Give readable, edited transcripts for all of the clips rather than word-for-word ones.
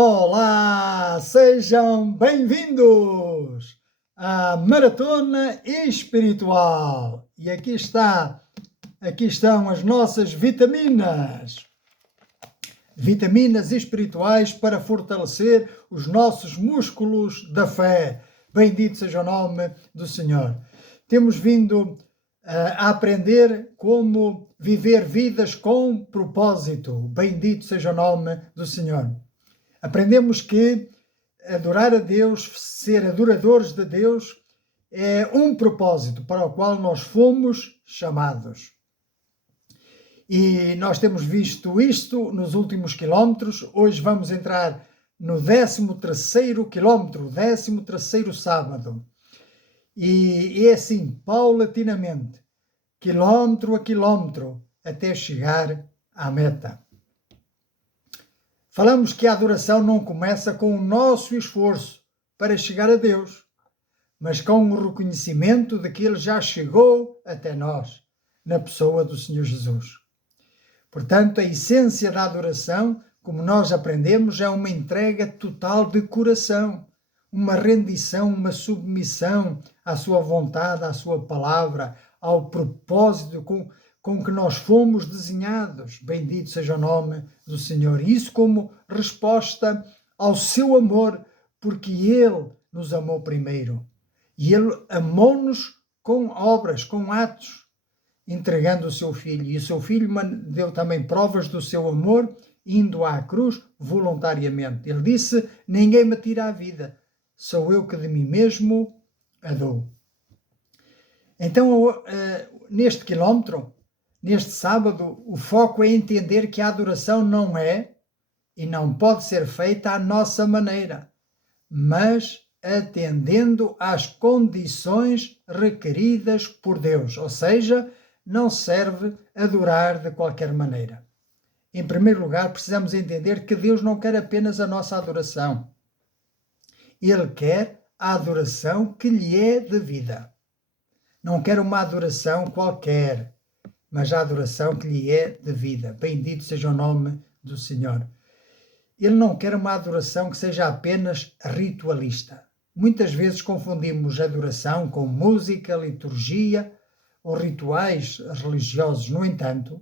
Olá, sejam bem-vindos à Maratona Espiritual. E aqui estão as nossas vitaminas espirituais para fortalecer os nossos músculos da fé. Bendito seja o nome do Senhor. Temos vindo a aprender como viver vidas com propósito. Bendito seja o nome do Senhor. Aprendemos que adorar a Deus, ser adoradores de Deus, é um propósito para o qual nós fomos chamados. E nós temos visto isto nos últimos quilómetros. Hoje vamos entrar no 13º quilómetro, 13º sábado. E é assim, paulatinamente, quilómetro a quilómetro, até chegar à meta. Falamos que a adoração não começa com o nosso esforço para chegar a Deus, mas com o reconhecimento de que Ele já chegou até nós, na pessoa do Senhor Jesus. Portanto, a essência da adoração, como nós aprendemos, é uma entrega total de coração, uma rendição, uma submissão à sua vontade, à sua palavra, ao propósito com que nós fomos desenhados. Bendito seja o nome do Senhor. Isso como resposta ao seu amor, porque Ele nos amou primeiro. E Ele amou-nos com obras, com atos, entregando o seu Filho. E o seu Filho deu também provas do seu amor, indo à cruz voluntariamente. Ele disse: ninguém me tira a vida, sou eu que de mim mesmo a dou. Então, neste quilómetro, neste sábado, o foco é entender que a adoração não é e não pode ser feita à nossa maneira, mas atendendo às condições requeridas por Deus, ou seja, não serve adorar de qualquer maneira. Em primeiro lugar, precisamos entender que Deus não quer apenas a nossa adoração. Ele quer a adoração que lhe é devida. Não quer uma adoração qualquer, mas a adoração que lhe é devida. Bendito seja o nome do Senhor. Ele não quer uma adoração que seja apenas ritualista. Muitas vezes confundimos adoração com música, liturgia ou rituais religiosos. No entanto,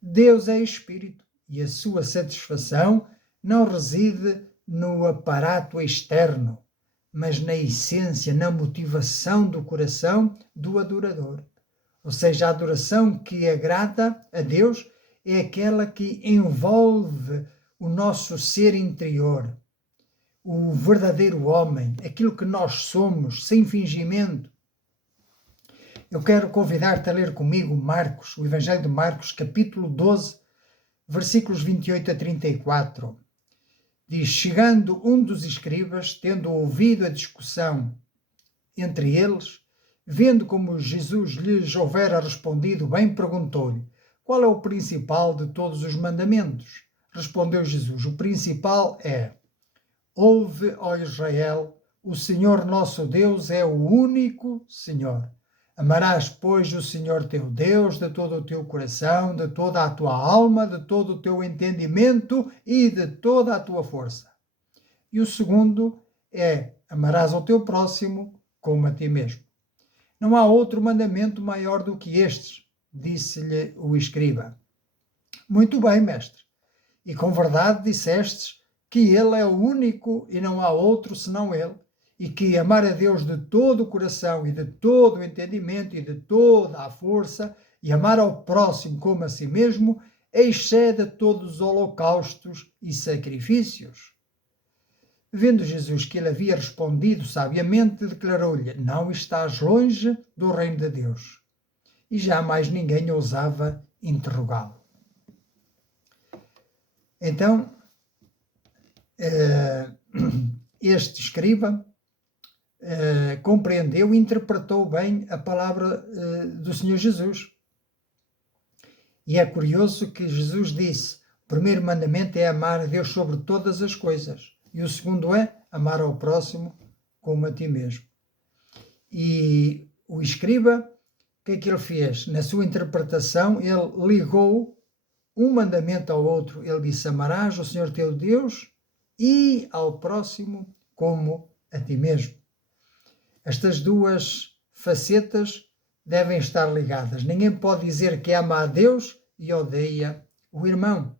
Deus é Espírito e a sua satisfação não reside no aparato externo, mas na essência, na motivação do coração do adorador. Ou seja, a adoração que agrada a Deus é aquela que envolve o nosso ser interior, o verdadeiro homem, aquilo que nós somos, sem fingimento. Eu quero convidar-te a ler comigo Marcos, o Evangelho de Marcos, capítulo 12, versículos 28 a 34. Diz: chegando um dos escribas, tendo ouvido a discussão entre eles, vendo como Jesus lhes houvera respondido bem, perguntou-lhe: qual é o principal de todos os mandamentos? Respondeu Jesus: o principal é: ouve, ó Israel, o Senhor nosso Deus é o único Senhor. Amarás, pois, o Senhor teu Deus de todo o teu coração, de toda a tua alma, de todo o teu entendimento e de toda a tua força. E o segundo é: amarás ao teu próximo como a ti mesmo. Não há outro mandamento maior do que estes, disse-lhe o escriba. Muito bem, mestre, e com verdade dissestes que ele é o único e não há outro senão ele, e que amar a Deus de todo o coração e de todo o entendimento e de toda a força, e amar ao próximo como a si mesmo, excede todos os holocaustos e sacrifícios. Vendo Jesus que ele havia respondido sabiamente, declarou-lhe: não estás longe do reino de Deus. E jamais ninguém ousava interrogá-lo. Então, este escriba compreendeu e interpretou bem a palavra do Senhor Jesus. E é curioso que Jesus disse: o primeiro mandamento é amar a Deus sobre todas as coisas. E o segundo é amar ao próximo como a ti mesmo. E o escriba, o que é que ele fez? Na sua interpretação, ele ligou um mandamento ao outro. Ele disse: amarás o Senhor teu Deus e ao próximo como a ti mesmo. Estas duas facetas devem estar ligadas. Ninguém pode dizer que ama a Deus e odeia o irmão.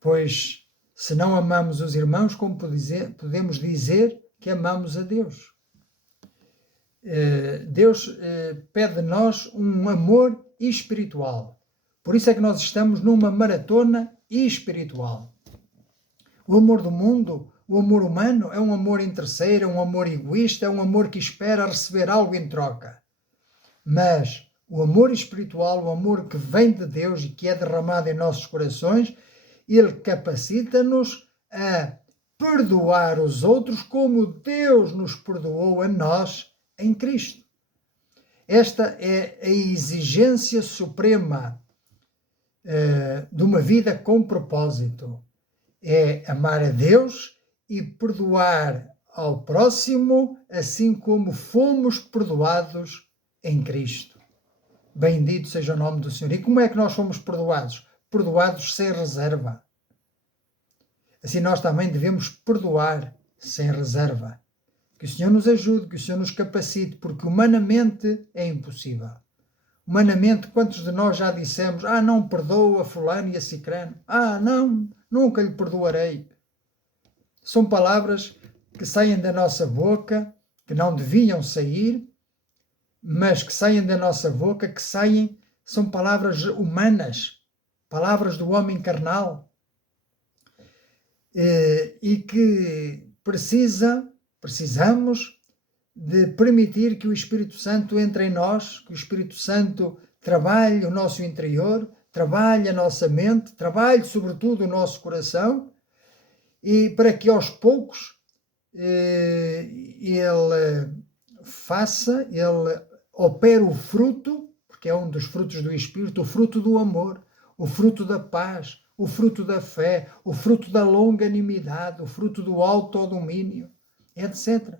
Pois, se não amamos os irmãos, como podemos dizer que amamos a Deus? Deus pede de nós um amor espiritual. Por isso é que nós estamos numa maratona espiritual. O amor do mundo, o amor humano, é um amor interesseiro, é um amor egoísta, é um amor que espera receber algo em troca. Mas o amor espiritual, o amor que vem de Deus e que é derramado em nossos corações, ele capacita-nos a perdoar os outros como Deus nos perdoou a nós em Cristo. Esta é a exigência suprema de uma vida com propósito. É amar a Deus e perdoar ao próximo, assim como fomos perdoados em Cristo. Bendito seja o nome do Senhor. E como é que nós fomos perdoados? Perdoados sem reserva. Assim nós também devemos perdoar sem reserva. Que o Senhor nos ajude, que o Senhor nos capacite, porque humanamente é impossível. Humanamente, quantos de nós já dissemos, não perdoo a fulano e a cicrano? Não, nunca lhe perdoarei. São palavras que saem da nossa boca, que não deviam sair, mas que saem da nossa boca, são palavras humanas, palavras do homem carnal, e que precisamos de permitir que o Espírito Santo entre em nós, que o Espírito Santo trabalhe o nosso interior, trabalhe a nossa mente, trabalhe sobretudo o nosso coração, e para que aos poucos ele opere o fruto, porque é um dos frutos do Espírito, o fruto do amor, o fruto da paz, o fruto da fé, o fruto da longanimidade, o fruto do autodomínio, etc.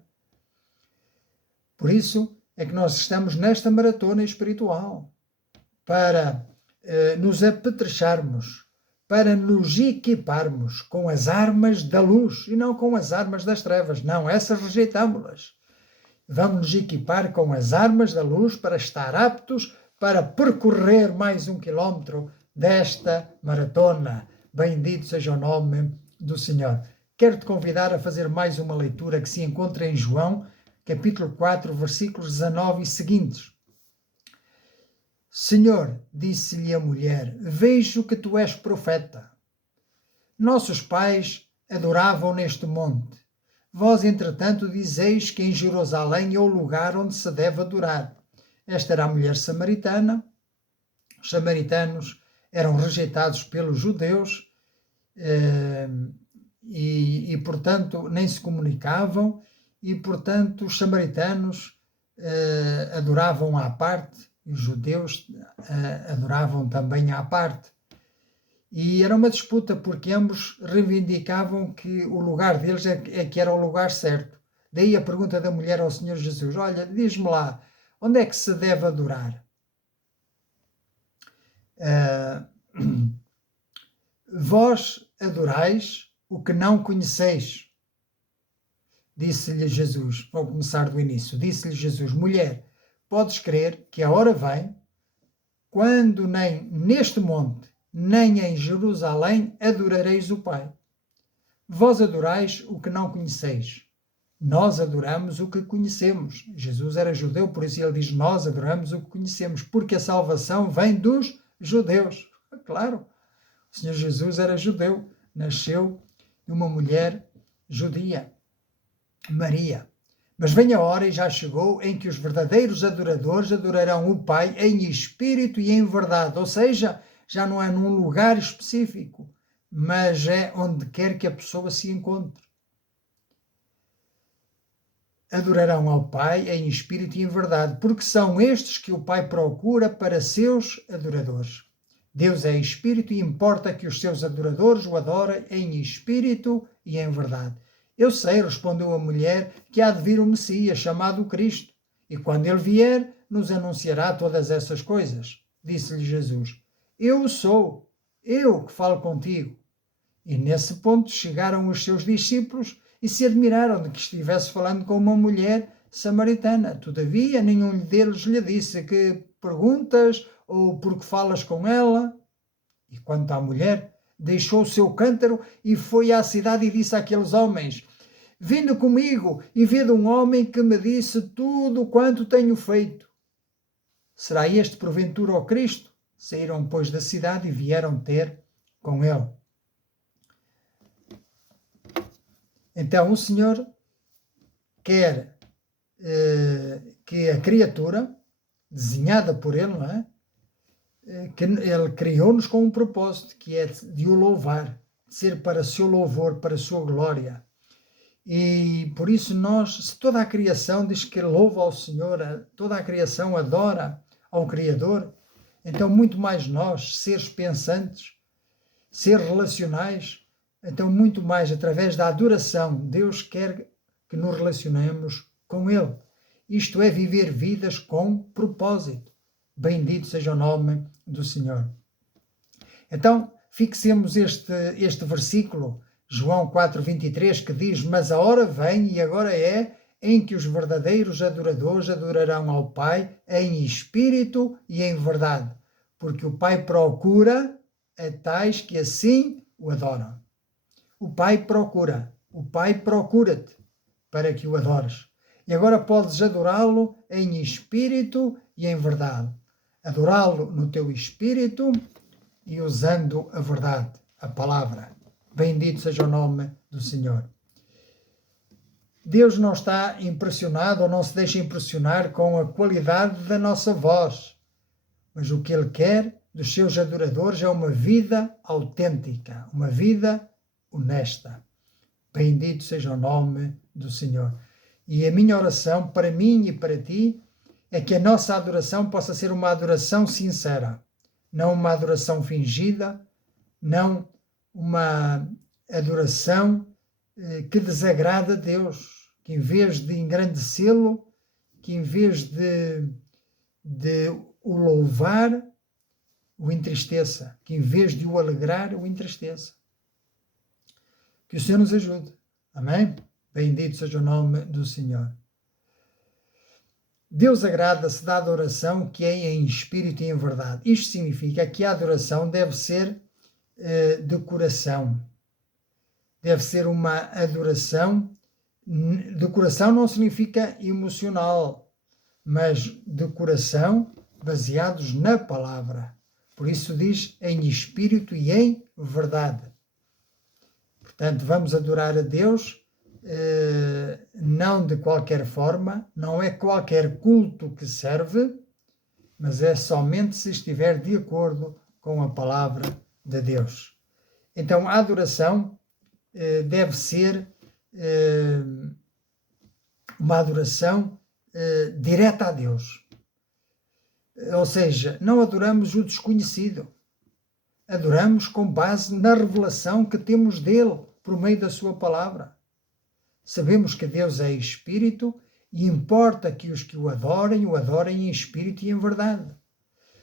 Por isso é que nós estamos nesta maratona espiritual, para nos apetrecharmos, para nos equiparmos com as armas da luz e não com as armas das trevas. Não, essas rejeitamos-las. Vamos nos equipar com as armas da luz para estar aptos para percorrer mais 1 quilómetro desta maratona. Bendito seja o nome do Senhor. Quero-te convidar a fazer mais uma leitura que se encontra em João, capítulo 4, versículos 19 e seguintes. Senhor, disse-lhe a mulher, vejo que tu és profeta. Nossos pais adoravam neste monte. Vós, entretanto, dizeis que em Jerusalém é o lugar onde se deve adorar. Esta era a mulher samaritana. Os samaritanos eram rejeitados pelos judeus e, portanto, nem se comunicavam e, portanto, os samaritanos adoravam à parte e os judeus adoravam também à parte. E era uma disputa, porque ambos reivindicavam que o lugar deles é que era o lugar certo. Daí a pergunta da mulher ao Senhor Jesus, olha, diz-me lá, onde é que se deve adorar? Vós adorais o que não conheceis. Disse-lhe Jesus, vou começar do início, disse-lhe Jesus, mulher, podes crer que a hora vem, quando nem neste monte, nem em Jerusalém adorareis o Pai. Vós adorais o que não conheceis. Nós adoramos o que conhecemos. Jesus era judeu, por isso ele diz, nós adoramos o que conhecemos, porque a salvação vem dos judeus. Claro, o Senhor Jesus era judeu, nasceu de uma mulher judia, Maria. Mas vem a hora, e já chegou, em que os verdadeiros adoradores adorarão o Pai em espírito e em verdade, ou seja, já não é num lugar específico, mas é onde quer que a pessoa se encontre. Adorarão ao Pai em espírito e em verdade, porque são estes que o Pai procura para seus adoradores. Deus é espírito e importa que os seus adoradores o adorem em espírito e em verdade. Eu sei, respondeu a mulher, que há de vir o Messias, chamado Cristo, e quando ele vier, nos anunciará todas essas coisas. Disse-lhe Jesus, eu sou, eu que falo contigo. E nesse ponto chegaram os seus discípulos e se admiraram de que estivesse falando com uma mulher samaritana. Todavia, nenhum deles lhe disse: que perguntas ou por que falas com ela? E quanto à mulher, deixou o seu cântaro e foi à cidade e disse àqueles homens: vinde comigo e vede um homem que me disse tudo quanto tenho feito. Será este porventura o Cristo? Saíram, pois, da cidade e vieram ter com ele. Então o Senhor quer que a criatura, desenhada por ele, não é? Que ele criou-nos com um propósito, que é de o louvar, de ser para seu louvor, para sua glória. E por isso se toda a criação diz que louva ao Senhor, toda a criação adora ao Criador, então muito mais nós, seres pensantes, seres relacionais, então muito mais através da adoração, Deus quer que nos relacionemos com Ele. Isto é viver vidas com propósito. Bendito seja o nome do Senhor. Então, fixemos este versículo, João 4:23, que diz: mas a hora vem e agora é em que os verdadeiros adoradores adorarão ao Pai em espírito e em verdade, porque o Pai procura a tais que assim o adoram. O Pai procura-te para que o adores. E agora podes adorá-lo em espírito e em verdade. Adorá-lo no teu espírito e usando a verdade, a palavra. Bendito seja o nome do Senhor. Deus não está impressionado ou não se deixa impressionar com a qualidade da nossa voz, mas o que Ele quer dos seus adoradores é uma vida autêntica, uma vida honesta. Bendito seja o nome do Senhor. E a minha oração para mim e para ti é que a nossa adoração possa ser uma adoração sincera, não uma adoração fingida, não uma adoração que desagrada a Deus, que em vez de engrandecê-lo, que em vez de o louvar, o entristeça, que em vez de o alegrar, o entristeça. Que o Senhor nos ajude. Amém? Bendito seja o nome do Senhor. Deus agrada-se da adoração que é em espírito e em verdade. Isto significa que a adoração deve ser de coração. Deve ser uma adoração. De coração não significa emocional, mas de coração baseados na palavra. Por isso diz em espírito e em verdade. Portanto, vamos adorar a Deus não de qualquer forma, não é qualquer culto que serve, mas é somente se estiver de acordo com a palavra de Deus. Então, a adoração deve ser uma adoração direta a Deus. Ou seja, não adoramos o desconhecido. Adoramos com base na revelação que temos dele por meio da sua palavra. Sabemos que Deus é Espírito e importa que os que o adorem em Espírito e em verdade.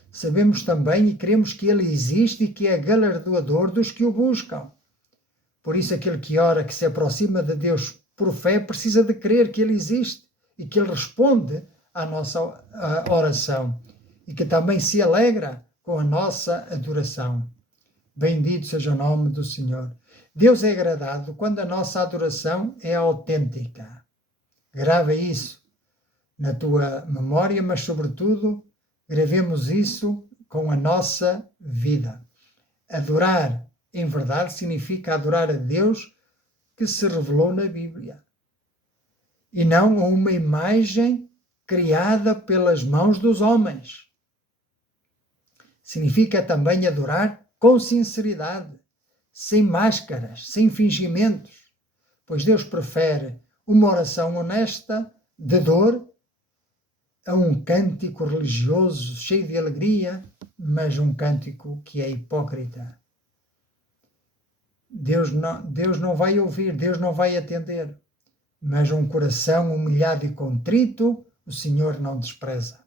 Sabemos também e cremos que Ele existe e que é galardoador dos que o buscam. Por isso, aquele que ora, que se aproxima de Deus por fé, precisa de crer que Ele existe e que Ele responde à nossa oração e que também se alegra com a nossa adoração. Bendito seja o nome do Senhor. Deus é agradado quando a nossa adoração é autêntica. Grava isso na tua memória, mas sobretudo gravemos isso com a nossa vida. Adorar em verdade significa adorar a Deus que se revelou na Bíblia e não a uma imagem criada pelas mãos dos homens. Significa também adorar com sinceridade, sem máscaras, sem fingimentos, pois Deus prefere uma oração honesta, de dor, a um cântico religioso cheio de alegria, mas um cântico que é hipócrita. Deus não vai ouvir, Deus não vai atender, mas um coração humilhado e contrito, o Senhor não despreza.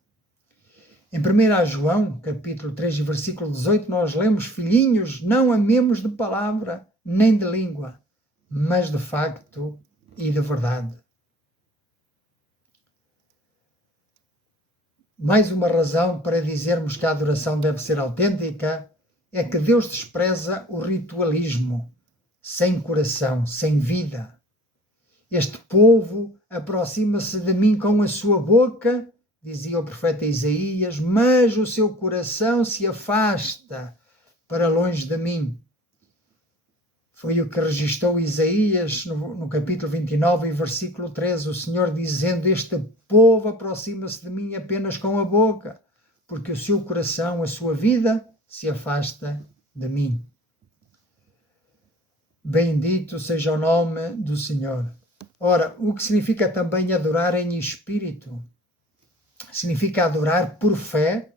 Em 1 João, capítulo 3, versículo 18, nós lemos: filhinhos, não amemos de palavra, nem de língua, mas de facto e de verdade. Mais uma razão para dizermos que a adoração deve ser autêntica é que Deus despreza o ritualismo, sem coração, sem vida. Este povo aproxima-se de mim com a sua boca, dizia o profeta Isaías, mas o seu coração se afasta para longe de mim. Foi o que registrou Isaías no capítulo 29, em versículo 13, o Senhor dizendo: este povo aproxima-se de mim apenas com a boca, porque o seu coração, a sua vida, se afasta de mim. Bendito seja o nome do Senhor. Ora, o que significa também adorar em espírito? Significa adorar por fé,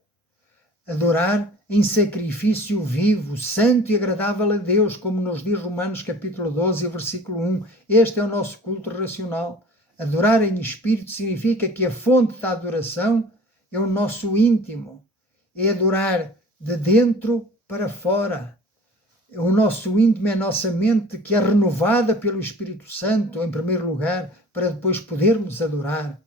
adorar em sacrifício vivo, santo e agradável a Deus, como nos diz Romanos capítulo 12, versículo 1. Este é o nosso culto racional. Adorar em espírito significa que a fonte da adoração é o nosso íntimo. É adorar de dentro para fora. O nosso íntimo é a nossa mente, que é renovada pelo Espírito Santo, em primeiro lugar, para depois podermos adorar.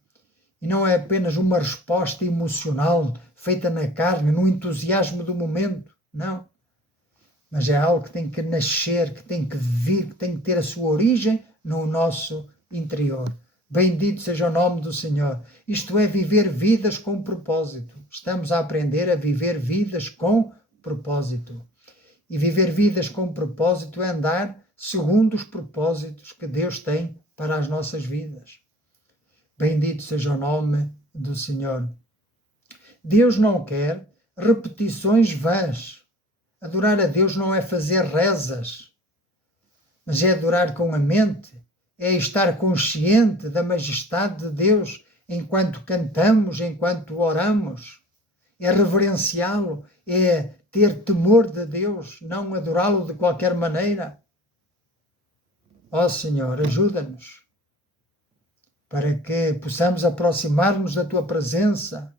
E não é apenas uma resposta emocional, feita na carne, no entusiasmo do momento, não. Mas é algo que tem que nascer, que tem que vir, que tem que ter a sua origem no nosso interior. Bendito seja o nome do Senhor. Isto é viver vidas com propósito. Estamos a aprender a viver vidas com propósito. E viver vidas com propósito é andar segundo os propósitos que Deus tem para as nossas vidas. Bendito seja o nome do Senhor. Deus não quer repetições vãs. Adorar a Deus não é fazer rezas, mas é adorar com a mente, é estar consciente da majestade de Deus enquanto cantamos, enquanto oramos, é reverenciá-lo, é ter temor de Deus, não adorá-lo de qualquer maneira. Ó Senhor, ajuda-nos para que possamos aproximar-nos da Tua presença,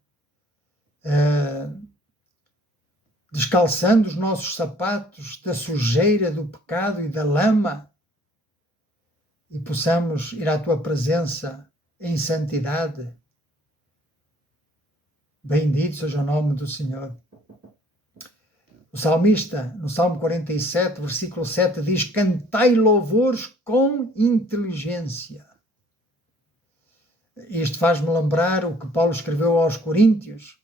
descalçando os nossos sapatos da sujeira, do pecado e da lama, e possamos ir à Tua presença em santidade. Bendito seja o nome do Senhor. O salmista, no Salmo 47, versículo 7, diz: cantai louvores com inteligência. Isto faz-me lembrar o que Paulo escreveu aos Coríntios.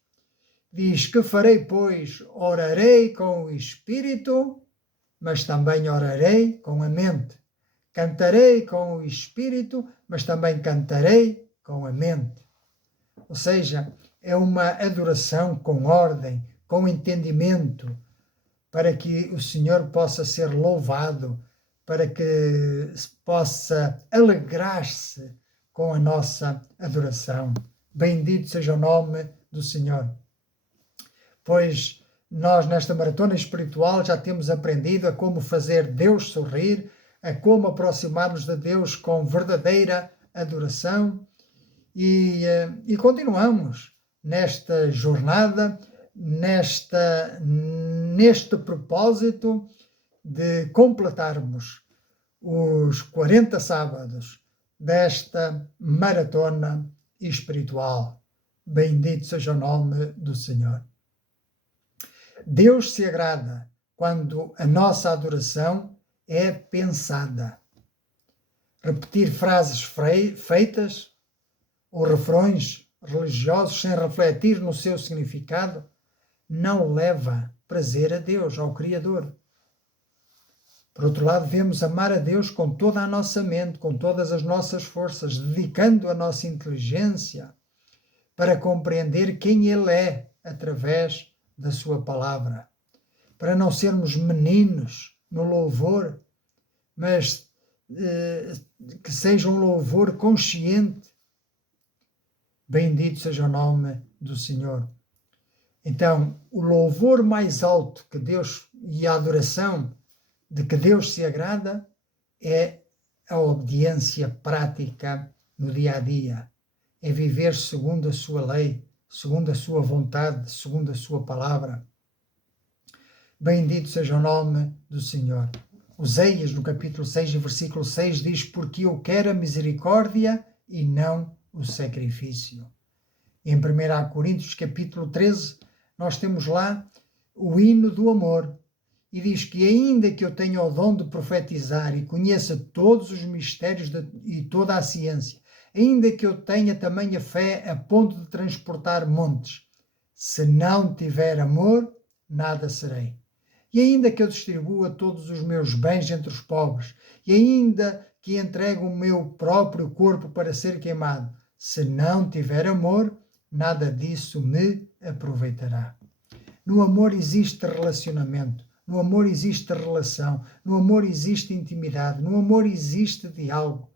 Diz: que farei, pois? Orarei com o espírito, mas também orarei com a mente. Cantarei com o espírito, mas também cantarei com a mente. Ou seja, é uma adoração com ordem, com entendimento, para que o Senhor possa ser louvado, para que possa alegrar-se com a nossa adoração. Bendito seja o nome do Senhor. Pois nós, nesta maratona espiritual, já temos aprendido a como fazer Deus sorrir, a como aproximar-nos de Deus com verdadeira adoração, e continuamos nesta jornada, neste propósito de completarmos os 40 sábados desta maratona espiritual. Bendito seja o nome do Senhor. Deus se agrada quando a nossa adoração é pensada. Repetir frases feitas ou refrões religiosos sem refletir no seu significado não leva prazer a Deus, ao Criador. Por outro lado, devemos amar a Deus com toda a nossa mente, com todas as nossas forças, dedicando a nossa inteligência para compreender quem Ele é através da sua palavra. Para não sermos meninos no louvor, mas que seja um louvor consciente. Bendito seja o nome do Senhor. Então, o louvor mais alto que Deus e a adoração de que Deus se agrada é a obediência prática no dia a dia. É viver segundo a sua lei, segundo a sua vontade, segundo a sua palavra. Bendito seja o nome do Senhor. Oseias, no capítulo 6 e versículo 6, diz: porque eu quero a misericórdia e não o sacrifício. Em 1 Coríntios, capítulo 13, nós temos lá o hino do amor. E diz que ainda que eu tenha o dom de profetizar e conheça todos os mistérios e toda a ciência, ainda que eu tenha também a fé a ponto de transportar montes, se não tiver amor, nada serei. E ainda que eu distribua todos os meus bens entre os pobres, e ainda que entregue o meu próprio corpo para ser queimado, se não tiver amor, nada disso me aproveitará. No amor existe relacionamento, no amor existe relação, no amor existe intimidade, no amor existe diálogo,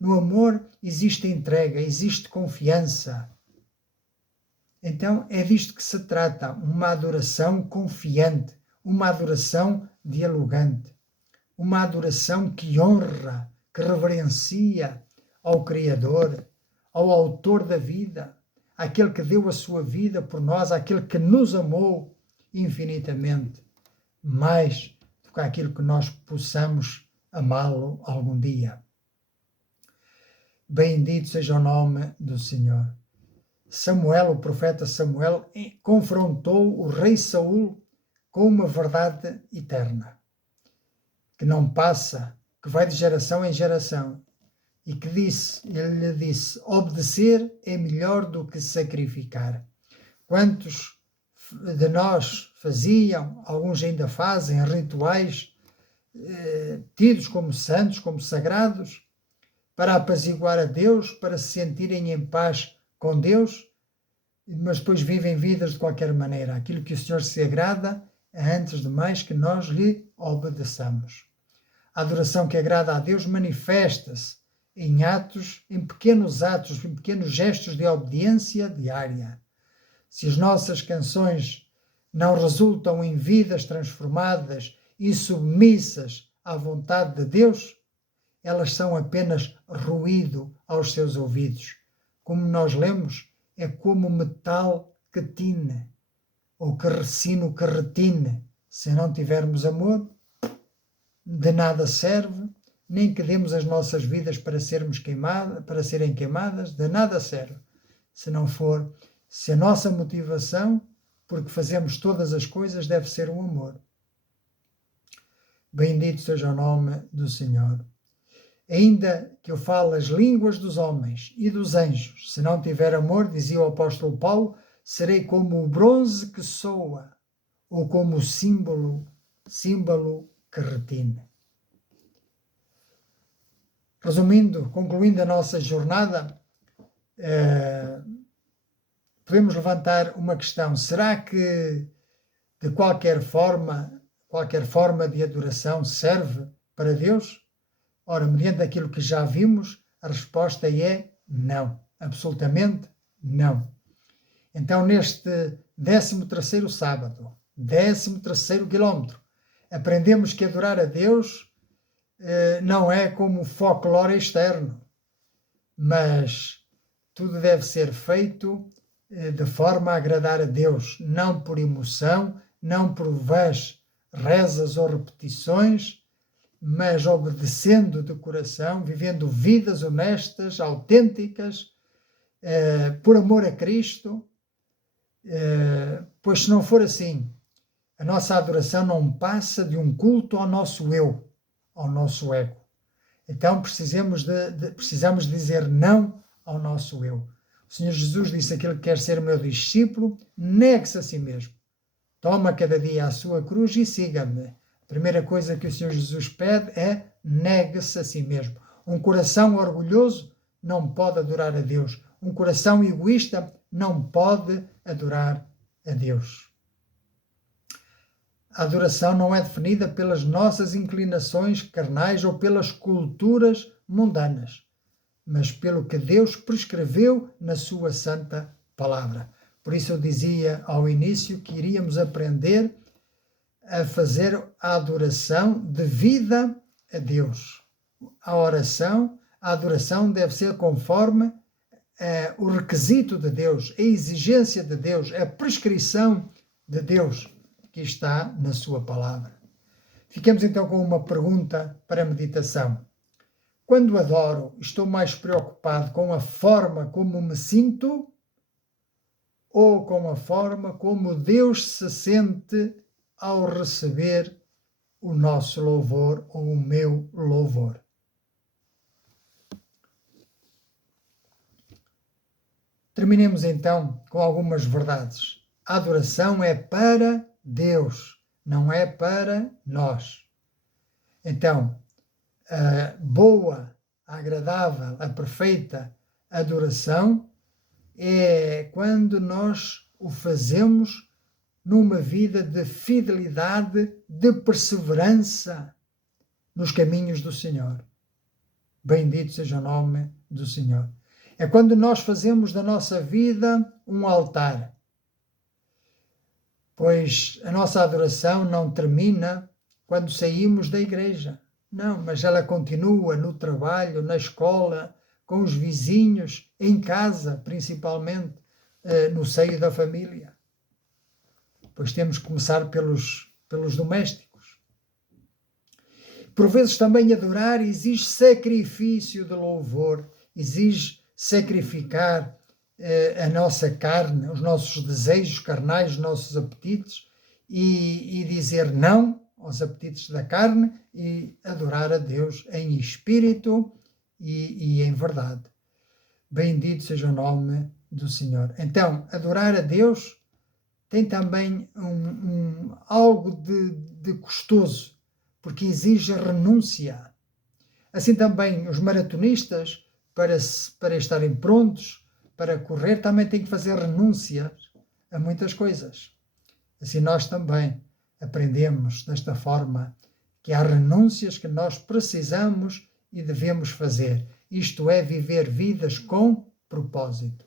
no amor existe entrega, existe confiança. Então é disto que se trata, uma adoração confiante, uma adoração dialogante, uma adoração que honra, que reverencia ao Criador, ao Autor da vida, aquele que deu a sua vida por nós, aquele que nos amou infinitamente, mais do que aquilo que nós possamos amá-lo algum dia. Bendito seja o nome do Senhor. Samuel, o profeta Samuel, confrontou o rei Saul com uma verdade eterna, que não passa, que vai de geração em geração, e que ele lhe disse: obedecer é melhor do que sacrificar. Quantos de nós faziam, alguns ainda fazem, rituais tidos como santos, como sagrados, para apaziguar a Deus, para se sentirem em paz com Deus, mas depois vivem vidas de qualquer maneira. Aquilo que o Senhor se agrada é, antes de mais, que nós lhe obedeçamos. A adoração que agrada a Deus manifesta-se em atos, em pequenos gestos de obediência diária. Se as nossas canções não resultam em vidas transformadas e submissas à vontade de Deus, elas são apenas ruído aos seus ouvidos. Como nós lemos, é como metal que tine, ou que resino que retine. Se não tivermos amor, de nada serve, nem que demos as nossas vidas para serem queimadas, de nada serve. Se a nossa motivação, porque fazemos todas as coisas, deve ser o amor. Bendito seja o nome do Senhor. Ainda que eu fale as línguas dos homens e dos anjos, se não tiver amor, dizia o apóstolo Paulo, serei como o bronze que soa, ou como o símbolo que retine. Resumindo, concluindo a nossa jornada, podemos levantar uma questão: será que de qualquer forma de adoração serve para Deus? Ora, mediante aquilo que já vimos, a resposta é não, absolutamente não. Então, neste 13º sábado, 13º quilómetro, aprendemos que adorar a Deus não é como folclore externo, mas tudo deve ser feito de forma a agradar a Deus, não por emoção, não por vãs rezas ou repetições, mas obedecendo de coração, vivendo vidas honestas, autênticas, por amor a Cristo, pois se não for assim, a nossa adoração não passa de um culto ao nosso eu, ao nosso ego. Então precisamos dizer não ao nosso eu. O Senhor Jesus disse: aquele que quer ser meu discípulo, negue-se a si mesmo. Toma cada dia a sua cruz e siga-me. A primeira coisa que o Senhor Jesus pede é: negue-se a si mesmo. Um coração orgulhoso não pode adorar a Deus. Um coração egoísta não pode adorar a Deus. A adoração não é definida pelas nossas inclinações carnais ou pelas culturas mundanas, mas pelo que Deus prescreveu na sua santa palavra. Por isso eu dizia ao início que iríamos aprender a fazer a adoração devida a Deus. A adoração deve ser conforme o requisito de Deus, a exigência de Deus, a prescrição de Deus que está na sua palavra. Fiquemos então com uma pergunta para meditação. Quando adoro, estou mais preocupado com a forma como me sinto ou com a forma como Deus se sente ao receber o nosso louvor ou o meu louvor? Terminemos então com algumas verdades. A adoração é para Deus, não é para nós. Então, a boa, a agradável, a perfeita adoração é quando nós o fazemos numa vida de fidelidade, de perseverança nos caminhos do Senhor. Bendito seja o nome do Senhor. É quando nós fazemos da nossa vida um altar. Pois a nossa adoração não termina quando saímos da igreja. Não, mas ela continua no trabalho, na escola, com os vizinhos, em casa, principalmente, no seio da família. Pois temos que começar pelos domésticos. Por vezes também adorar exige sacrifício de louvor, exige sacrificar a nossa carne, os nossos desejos carnais, os nossos apetites e dizer não aos apetites da carne e adorar a Deus em espírito e em verdade. Bendito seja o nome do Senhor. Então, adorar a Deus tem também algo de custoso, porque exige renúncia. Assim também os maratonistas, para estarem prontos para correr, também têm que fazer renúncias a muitas coisas. Assim nós também aprendemos desta forma que há renúncias que nós precisamos e devemos fazer. Isto é, viver vidas com propósito.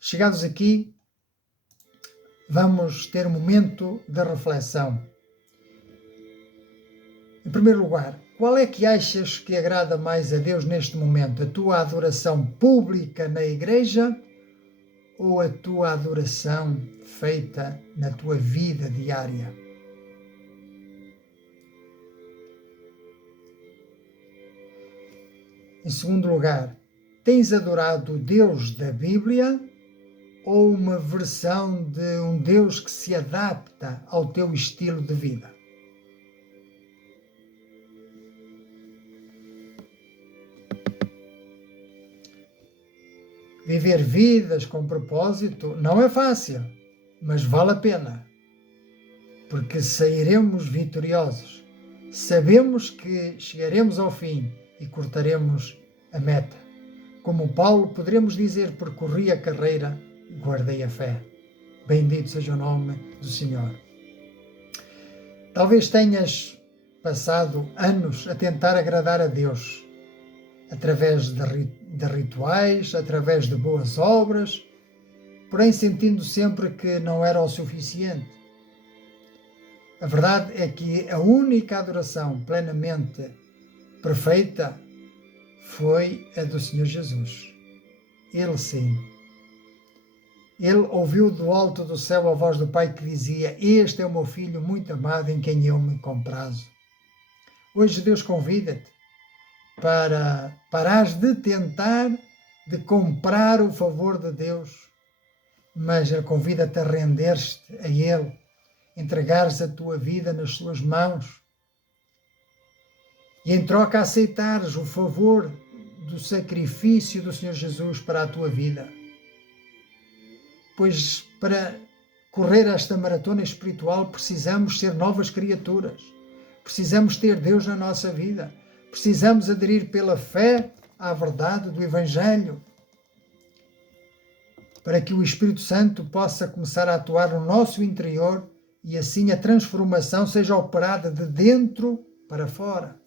Chegados aqui, vamos ter um momento de reflexão. Em primeiro lugar, qual é que achas que agrada mais a Deus neste momento? A tua adoração pública na igreja ou a tua adoração feita na tua vida diária? Em segundo lugar, tens adorado o Deus da Bíblia ou uma versão de um Deus que se adapta ao teu estilo de vida? Viver vidas com propósito não é fácil, mas vale a pena, porque sairemos vitoriosos. Sabemos que chegaremos ao fim e cortaremos a meta. Como Paulo, poderemos dizer: percorri a carreira e guardei a fé. Bendito seja o nome do Senhor. Talvez tenhas passado anos a tentar agradar a Deus, através de rituais, através de boas obras, porém sentindo sempre que não era o suficiente. A verdade é que a única adoração plenamente perfeita foi a do Senhor Jesus. Ele sim. Ele ouviu do alto do céu a voz do Pai que dizia: este é o meu Filho muito amado em quem eu me comprazo. Hoje Deus convida-te para parares de tentar, de comprar o favor de Deus, mas Ele convida-te a render-te a Ele, entregares a tua vida nas suas mãos e em troca aceitares o favor do sacrifício do Senhor Jesus para a tua vida. Pois para correr esta maratona espiritual precisamos ser novas criaturas, precisamos ter Deus na nossa vida, precisamos aderir pela fé à verdade do Evangelho, para que o Espírito Santo possa começar a atuar no nosso interior e assim a transformação seja operada de dentro para fora.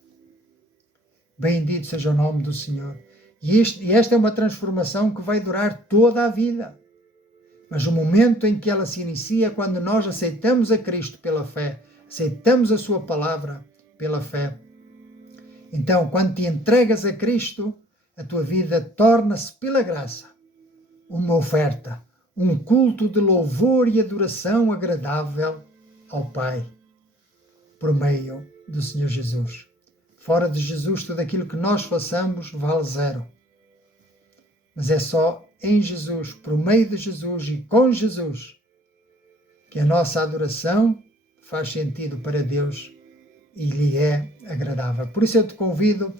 Bendito seja o nome do Senhor. E esta é uma transformação que vai durar toda a vida. Mas o momento em que ela se inicia é quando nós aceitamos a Cristo pela fé, aceitamos a sua palavra pela fé. Então, quando te entregas a Cristo, a tua vida torna-se, pela graça, uma oferta, um culto de louvor e adoração agradável ao Pai. por meio do Senhor Jesus. Fora de Jesus, tudo aquilo que nós façamos vale zero. Mas é só em Jesus, por meio de Jesus e com Jesus, que a nossa adoração faz sentido para Deus e lhe é agradável. Por isso eu te convido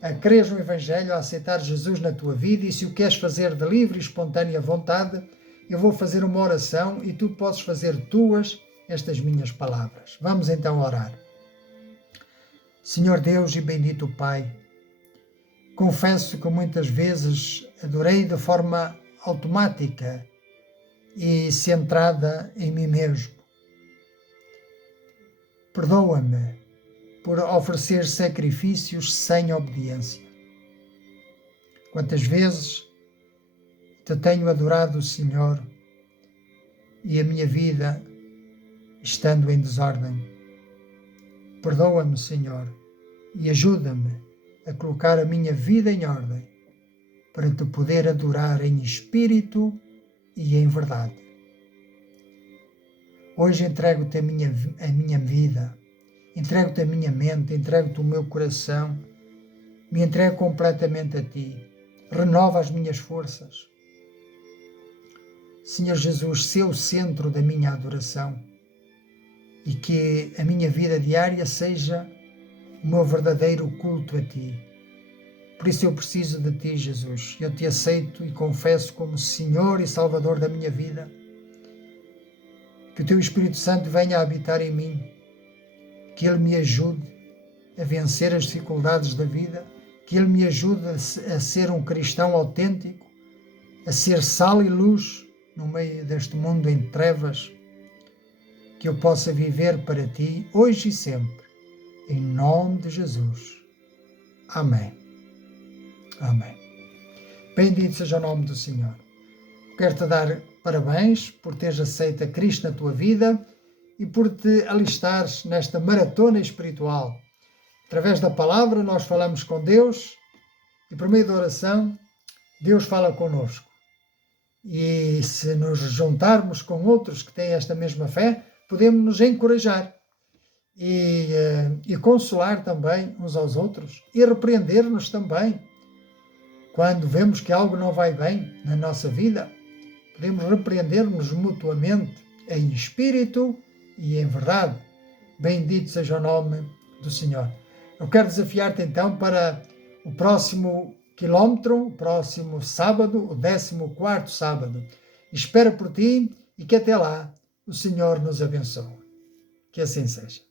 a creres no Evangelho, a aceitar Jesus na tua vida, e se o queres fazer de livre e espontânea vontade, eu vou fazer uma oração e tu podes fazer tuas estas minhas palavras. Vamos então orar. Senhor Deus e bendito Pai, confesso que muitas vezes adorei de forma automática e centrada em mim mesmo. Perdoa-me por oferecer sacrifícios sem obediência. Quantas vezes te tenho adorado, Senhor, e a minha vida estando em desordem. Perdoa-me, Senhor, e ajuda-me a colocar a minha vida em ordem para te poder adorar em espírito e em verdade. Hoje entrego-te a minha vida, entrego-te a minha mente, entrego-te o meu coração, me entrego completamente a ti, renova as minhas forças. Senhor Jesus, sê o centro da minha adoração e que a minha vida diária seja o meu verdadeiro culto a ti. Por isso eu preciso de ti, Jesus. Eu te aceito e confesso como Senhor e Salvador da minha vida. Que o teu Espírito Santo venha a habitar em mim, que ele me ajude a vencer as dificuldades da vida, que ele me ajude a ser um cristão autêntico, a ser sal e luz no meio deste mundo em trevas, que eu possa viver para ti hoje e sempre, em nome de Jesus. Amém. Amém. Bendito seja o nome do Senhor. Quero-te dar parabéns por teres aceito a Cristo na tua vida e por te alistares nesta maratona espiritual. Através da palavra nós falamos com Deus e por meio da oração Deus fala connosco. E se nos juntarmos com outros que têm esta mesma fé, podemos nos encorajar e consolar também uns aos outros e repreender-nos também. Quando vemos que algo não vai bem na nossa vida, podemos repreender-nos mutuamente em espírito e em verdade. Bendito seja o nome do Senhor. Eu quero desafiar-te então para o próximo quilómetro, o próximo sábado, o 14º sábado. Espero por ti e que até lá o Senhor nos abençoe. Que assim seja.